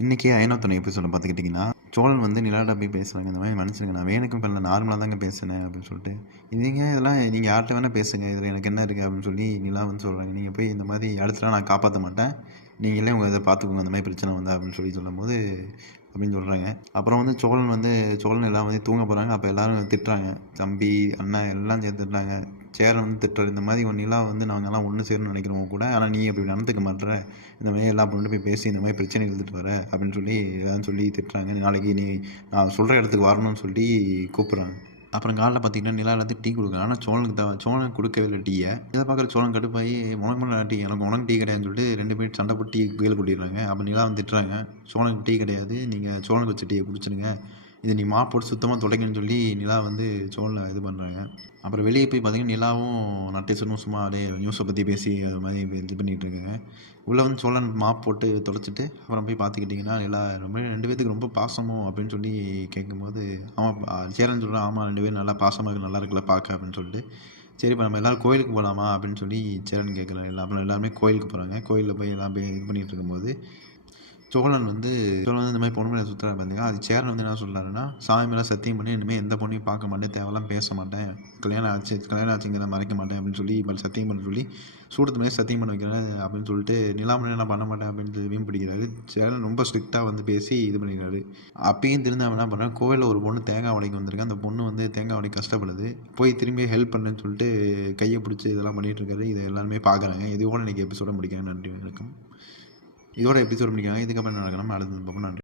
இன்றைக்கி ஐநூத்தொன்று எபிசோட பார்த்துக்கிட்டிங்கன்னா, சோழன் வந்து நிலாட்ட போய் பேசுகிறாங்க. இந்த மாதிரி மன்னிச்சிடுங்க, நான் வேணுக்கும் பண்ணல, நார்மலாக தாங்க பேசினேன் அப்படின்னு சொல்லிட்டு. இதெல்லாம் நீங்கள் யார்கிட்ட வேணால் பேசுங்க, இதில் எனக்கு என்ன இருக்குது அப்படின்னு சொல்லி நிலா வந்து சொல்கிறாங்க. நீங்கள் போய் இந்த மாதிரி அடுத்தலாம் நான் காப்பாற்ற மாட்டேன், நீங்களே உங்கள் இதை பார்த்துக்கோங்க அந்த மாதிரி பிரச்சனை வந்தா அப்படின்னு சொல்லும்போது அப்படின்னு சொல்கிறாங்க. அப்புறம் வந்து சோழன் எல்லாம் வந்து தூங்க போகிறாங்க. அப்போ எல்லோரும் திட்டுறாங்க, தம்பி அண்ணன் எல்லாம் சேர்ந்து திட்டுறாங்க. சேரன் வந்து திட்டுறாரு, இந்த மாதிரி நிலா வந்து நாங்கள்லாம் ஒன்று சேரணும்னு நினைக்கிறவங்க கூட, ஆனால் நீ அப்படி நடந்துக்க மாட்டேற, இந்த மாதிரி எல்லாம் பொண்ணு போய் பேசி இந்த மாதிரி பிரச்சனை எழுதிட்டு வர அப்படின்னு சொல்லி எல்லாம் சொல்லி திட்டுறாங்க. நாளைக்கு நீ நான் சொல்கிற இடத்துக்கு வரணும்னு சொல்லி கூப்பிட்றாங்க. அப்புறம் காலைல பார்த்தீங்கன்னா நிலா எல்லாத்தையும் டீ கொடுக்குறாங்க. ஆனால் சோழனுக்கு கொடுக்கவே இல்லை டீயை. இதை பார்க்குற சோழன் கடுப்பாகி உனக்கு மட்டும் டீ, உனக்கு டீ கிடையாதுன்னு சொல்லிட்டு 2 பேரும் சண்டை போட்டு டீ கீழே கொட்டிடுறாங்க. அப்போ நிலா வந்து திட்டுறாங்க, சோழனுக்கு டீ கிடையாது, நீங்கள் சோழனுக்கு வச்ச டீயை குடிச்சிடுங்க, இதை நீ போட்டு சுத்தமாக துடைக்கணும்னு சொல்லி நிலா வந்து சோழனை இது பண்ணுறாங்க. அப்புறம் வெளியே போய் பார்த்தீங்கன்னா நிலாவும் நட்டேசனும் சும்மா அப்படியே நியூஸை பற்றி பேசி அது மாதிரி இது பண்ணிகிட்டு இருக்காங்க. உள்ளே வந்து சோழன் போட்டு துடைச்சிட்டு அப்புறம் போய் பார்த்துக்கிட்டிங்கன்னா நிலா ரொம்ப 2 பேத்துக்கு ரொம்ப பாசமோ அப்படின்னு சொல்லி கேட்கும்போது, ஆமாம் சேரன் சொல்கிறான், ஆமாம் 2 பேரும் நல்லா பாசமாக இருக்குது, நல்லா இருக்குல்ல பார்க்க அப்படின்னு சொல்லிட்டு, சரிப்பா நம்ம எல்லோரும் கோயிலுக்கு போகலாமா அப்படின்னு சொல்லி சேரன் கேட்குறாங்க. அப்புறம் எல்லாருமே கோயிலுக்கு போகிறாங்க. கோயிலில் போய் எல்லாம் போய் இது பண்ணிகிட்டு இருக்கும்போது சோழன் வந்து இந்த மாதிரி பொண்ணு மேலே சுற்றுறா பார்த்தீங்கன்னா, அது சேரன் வந்து என்ன சொல்கிறாருன்னா, சாமி மேலே சத்தியம் பண்ணி இனிமேல் எந்த பொண்ணையும் பார்க்க மாட்டேன், தேவையெல்லாம் பேச மாட்டேன், கல்யாணம் ஆச்சுங்கிறத மறைக்க மாட்டேன் அப்படின்னு சொல்லி சத்தியம் பண்ண சொல்லி சூடத்து மேலே சத்தியம் பண்ண வைக்கிறேன் அப்படின்னு சொல்லிட்டு நிலாமணி நான் பண்ண மாட்டேன் அப்படின்னு சொல்லி வீண் பிடிக்கிறாரு. சேரன் ரொம்ப ஸ்ட்ரிக்டாக வந்து பேசி இது பண்ணிக்கிறாரு. அப்பயும் திரும்ப அவன் என்ன பண்ணுறான், கோவிலில் ஒரு பொண்ணு தேங்காய் உடைக்க வந்திருக்கு, அந்த பொண்ணு வந்து தேங்காய் உடைக்க கஷ்டப்படுது, போய் திரும்பி ஹெல்ப் பண்ணுன்னு சொல்லிட்டு கையை பிடிச்சி இதெல்லாம் பண்ணிகிட்டு இருக்காரு. இதை எல்லாருமே பார்க்குறாங்க. இதோட இன்றைக்கி எபிசோட முடிக்கிறேன். நன்றி வணக்கம். இதோட எபிசோட் முடிக்கிறாங்க. இதுக்கப்புறம் என்ன நடக்கணும் அடுத்தது பார்ப்போம். நன்றி.